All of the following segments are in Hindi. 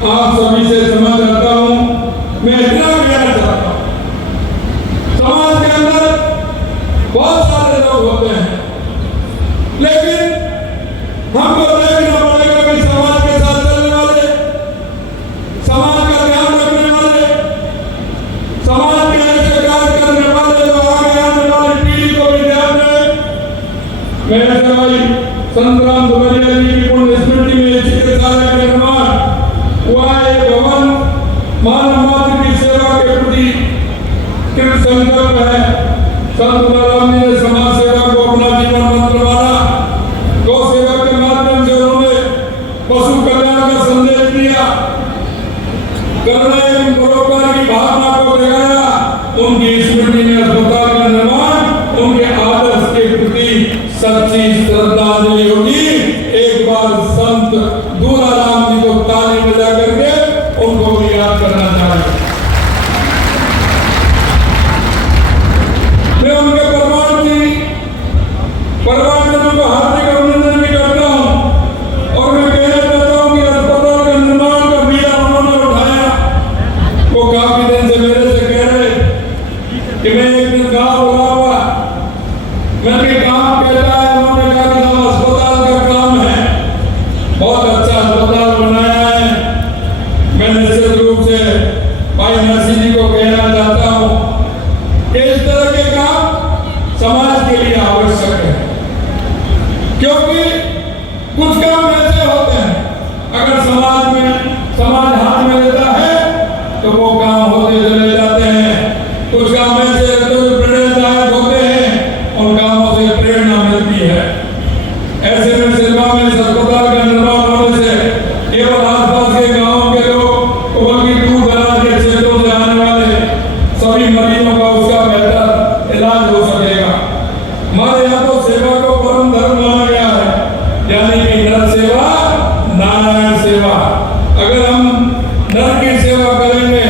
आप सभी से क्षमा चाहता हूं। मैं इतना कहना चाहता हूं, समाज के अंदर बहुत सारे लोग होते हैं, लेकिन हमको देखना पड़ेगा कि समाज के साथ चलने वाले, समाज का ध्यान रखने वाले, समाज के ऐसे कार्य करने वाले जो आगे आने वाली पीढ़ी को भी ध्यान दें। मेरे भाई संतराम दुबरिया जी की पुण्य स्मृति में चिकित्सालय का निर्माण हुआ। एक भवन मानव मात्र की सेवा के प्रति कृत संकल्प है। संत तुकाराम जी ने समाज सेवा को अपना जीवन मंत्र माना। गौ सेवा के माध्यम से उन्होंने पशु कल्याण का संदेश दिया, करुणा एवं परोपकार की भावना को जगाया। उनकी स्मृति में अस्पताल का निर्माण उनके आदर्श के प्रति सच्ची श्रद्धांजलि होगी। एक बार संत दूराराम जी को ताली बजा करके उनको भी याद करना चाहिए। मैं उनके परमाणु को हार्दिक अभिनंदन भी करता हूं और मैं कहना चाहता हूं कि अस्पताल का निर्माण का बीड़ा उन्होंने उठाया। वो काफी दिन से मेरे से कह रहे कि मैं एक दिन गाँव बोला हुआ, मैंने काम कहता है, उन्होंने कहा कि हम अस्पताल का काम है, बहुत अच्छा अस्पताल बनाया है। मैं निश्चित रूप से भाई नरसिंह जी को कहना चाहता हूं कि इस तरह के काम समाज के लिए आवश्यक है, क्योंकि कुछ काम ऐसे होते हैं अगर समाज हाथ में लेता है तो वो काम होते चले जाते हैं। कुछ काम ऐसे प्रेरणादायक होते हैं, उन कामों से प्रेरणा मिलती है। ऐसे में सिरवा में इस अस्पताल का निर्माण होने से केवल आसपास के गांवों के लोग, बल्कि दूर दराज के क्षेत्रों से आने वाले सभी मरीजों का उसका बेहतर इलाज हो सकेगा। हमारे यहाँ तो सेवा को परम धर्म माना गया है, यानी कि नर सेवा नारायण सेवा। अगर हम नर की सेवा करेंगे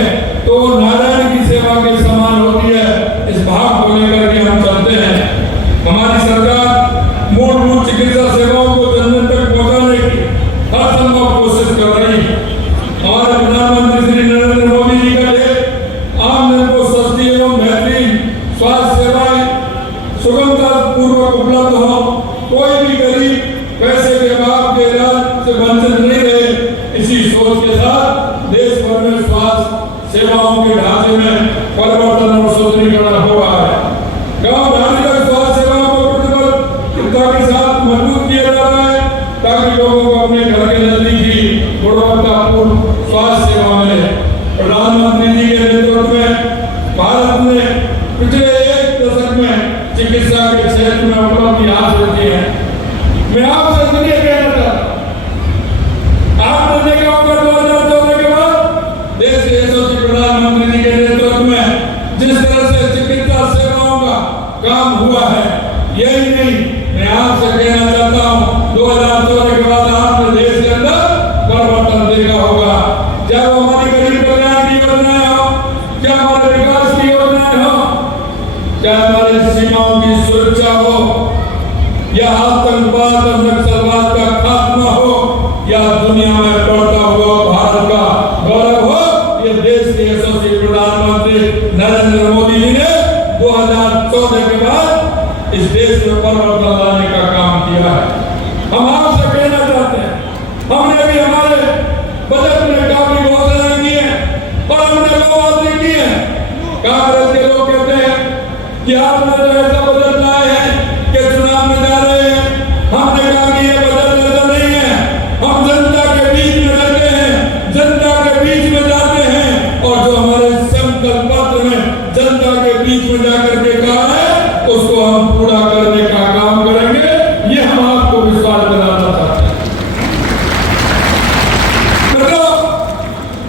तो नारायण की सेवा के समान होती है। इस भाव को लेकर के हम चलते हैं। हमारी सरकार मूलभूत चिकित्सा सेवाओं को जन जन तक पहुंचाने की हर संभव कोशिश कर रही है। हमारे प्रधानमंत्री श्री नरेंद्र मोदी जी का ध्येय आम जन को सस्ती एवं बेहतरीन स्वास्थ्य सेवाएं सुगमता पूर्वक उपलब्ध हो, कोई भी गरीब पैसे के अभाव के इलाज से वंचित नहीं रहे। इसी सोच के साथ देश भर में स्वास्थ्य सेवाओं के ढांचे में परिवर्तन और सुदृढ़ीकरण हो रहा है। गांव ढांचे तक स्वास्थ्य सेवाओं को प्रतिबद्धता के साथ मजबूत किया जा रहा है, ताकि लोगों को अपने घर के नजदीक ही गुणवत्तापूर्ण स्वास्थ्य सेवा मिले। प्रधानमंत्री जी के नेतृत्व में भारत ने पिछले एक दशक में चिकित्सा के क्षेत्र में उपलब्धि हासिल की है। मैं आपसे इसलिए कहना चाहता हूं, आप बनने के अवसर 2014 के बाद देश के यशस्वी प्रधानमंत्री जी के नेतृत्व में जिस तरह से चिकित्सा सेवाओं का काम हुआ है, यही नहीं, मैं आपसे कहना चाहता हूं 2014 के बाद आपने देश के अंदर परिवर्तन देखा होगा। जब हमारी गरीब कल्याण की योजनाएं हो, क्या हमारे विकास की योजनाएं हो, क्या हमारी सीमाओं की सुरक्षा हो, या आतंकवाद और नक्सलवाद का खात्मा हो, या दुनिया में बढ़ता हुआ भारत का गौरव हो, ये देश के यशस्वी प्रधानमंत्री नरेंद्र मोदी जी ने 2014 के बाद इस देश में परिवर्तन लाने का काम किया है। हम आपसे कहना चाहते हैं, हमने भी हमारे बजट में काफी घोषणाएं की हैं और हमने वो वादे किए हैं। कांग्रेस के लोग कहते हैं कि आपने तो ऐसा बजट लाए हैं कि चुनाव में जा रहे हैं। हमने कहा कि ये बजट ऐसा नहीं है, हम जनता के बीच में रहते हैं, जनता के बीच में जाते हैं, और जो हमारे संकल्प पत्र में जनता के बीच में जाकर के कहा है उसको हम पूरा करने का काम करेंगे। ये हम आपको विश्वास दिलाना चाहते हैं।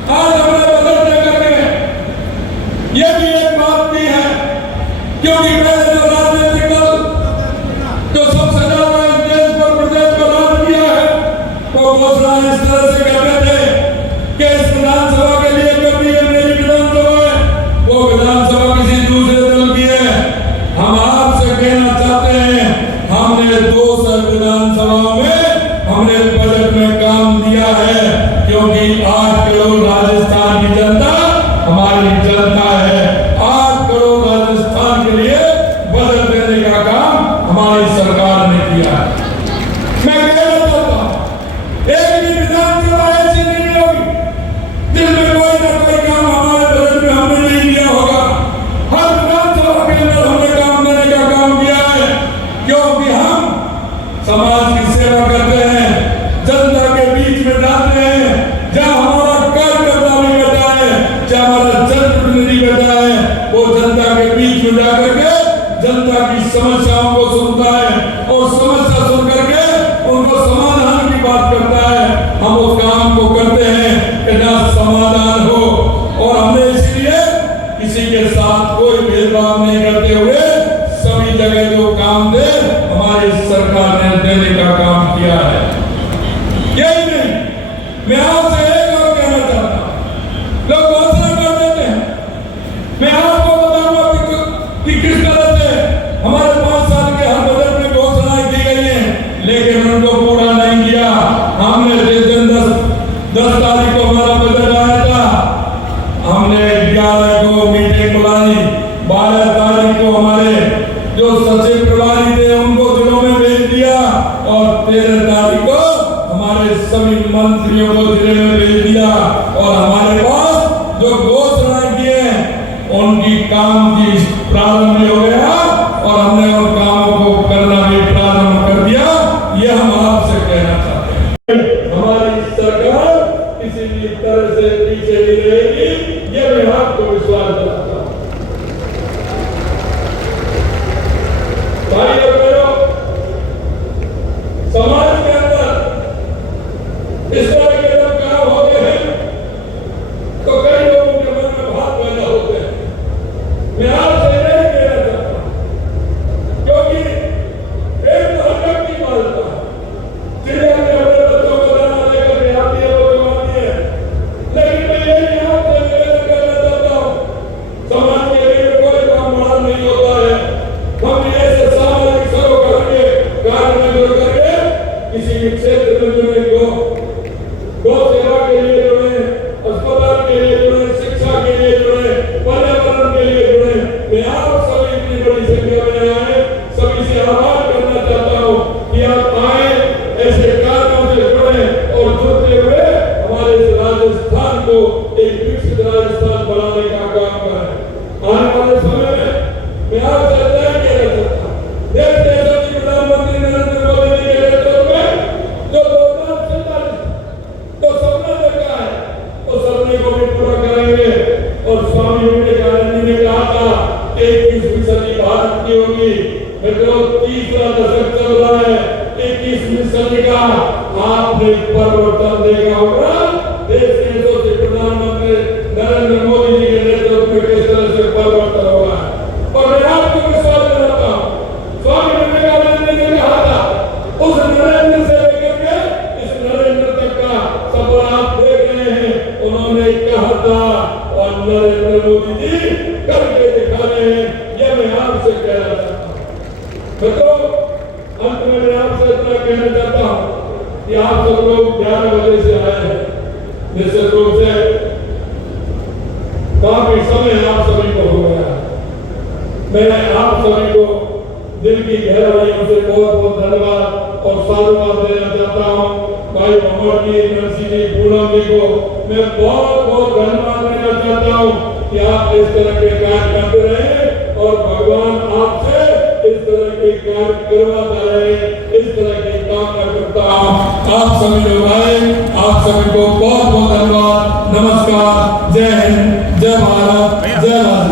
आज हमने बजट लेकर के ये भी एक बात की है, क्योंकि पहले जो राजनीतिक दल जो सबसे ज्यादा इस देश पर प्रदेश पर राज किया है, वो घोषणा इस तरह से करते थे कि इस विधानसभा के लिए कर दी है, मेरी विधानसभा है, वो विधानसभा किसी दूसरे दल की है। हम आपसे कहना चाहते हैं, हमने 200 विधानसभाओं में हमने बजट में काम दिया है, क्योंकि आज के की समस्याओं को सुनता है और समस्या सुन करके उनको समाधान की बात करता है। हम उस काम को करते हैं कि जहाँ समाधान हो, और हमने इसलिए किसी के साथ कोई भेदभाव नहीं करते हुए सभी जगह जो काम दे हमारी सरकार ने देने का काम किया है। यही नहीं, मैं आपसे एक और कहना चाहता हूँ, लोग घोषणा कर देते हैं। मैं आपको बताऊंगा कि किस तरह से हमारे 5 साल के हर बजट में घोषणाएं की गई हैं, लेकिन उनको पूरा नहीं किया। हमने जिस दिन 10 तारीख को हमारा बजट आया था, हमने 11 को मीटिंग बुलाई, 12 तारीख को हमारे जो सचिव प्रभारी थे उनको जिलों में भेज दिया, और 13 तारीख को हमारे सभी मंत्रियों को जिले में भेज दिया। और हमारे पास जो घोषणाएं किए उनकी काम की प्रारंभ हो गया, और हमने उन कामों को करना भी प्रारंभ कर दिया। ये हम आपसे कहना चाहते हैं, हमारी सरकार किसी भी तरह से पीछे नहीं रहेगी, ये मैं आपको विश्वास दिलाता हूं। भाई बहनों, समाज के अंदर इस तरह के जब काम होते हैं तो कई लोगों के मन में भाव पैदा होते हैं। मैं आपसे नहीं कहना चाहता, क्योंकि एक तो हर व्यक्ति मानता है, चिड़िया ने अपने बच्चों को दाना लेकर के आती है, वो जमाती है। लेकिन मैं यही आपसे निवेदन करना चाहता हूँ, समाज के लिए कोई काम बड़ा नहीं होता है। हम ऐसे सामाजिक सरोकार के कार्य में जुड़ करके किसी भी क्षेत्र में जुड़े, गौ सेवा के लिए जुड़े, अस्पताल के लिए जुड़े, शिक्षा के लिए जुड़े, पर्यावरण के लिए जुड़े। मैं आप सभी इतनी बड़ी संख्या में आए, सभी से आह्वान करना चाहता हूँ कि आप आए, ऐसे कार्यों से जुड़े, और जुड़ते हुए हमारे इस राजस्थान को एक विकसित राजस्थान बनाने का काम करें। आने वाले समय में मैं आपसे तय कहना चाहता हूँ, देश के यशस्वी प्रधानमंत्री नरेंद्र मोदी जी के नेतृत्व में जो 2047 तो सपना देखा है, तो सपने को भी पूरा करेंगे। और स्वामी विवेकानंद जी ने कहा था 21वीं सदी भारत की होगी। मित्रों, 30वां दशक चल रहा है, 21वीं सदी का आपने परिवर्तन देखा होगा। देश के यशस्वी प्रधानमंत्री नरेंद्र मोदी जी के नेतृत्व में किस तरह से परिवर्तन होगा। और मैं आपको विश्वास दिलाता हूँ, स्वामी विवेकानंद जी ने कहा था, उस नरेंद्र से लेकर के इस नरेंद्र तक का सफर आप देख रहे हैं। उन्होंने कहा था, और नरेंद्र मोदी जी करके दिखा रहे हैं। यह मैं आपसे कहना चाहता हूँ। मित्रों, अंत में मैं आपसे इतना कहना चाहता हूँ कि आप सब लोग 11 बजे से आए हैं, निश्चित रूप से काफी समय आप सभी को हो गया। मैं आप सभी को दिल की गहराइयों से बहुत बहुत धन्यवाद और साधुवाद देना चाहता हूँ। भाई मोहम्मद जी, नरसिंह जी, पूनम जी को मैं बहुत बहुत धन्यवाद देना चाहता हूँ कि आप इस तरह के कार्य करते रहे, और भगवान आपसे इस तरह के कार्य करवाता रहे, इस तरह की कामना करता हूँ। आप सभी लोग आए, आप सभी को बहुत बहुत धन्यवाद। नमस्कार, जय हिंद, जय भारत, जय भारत।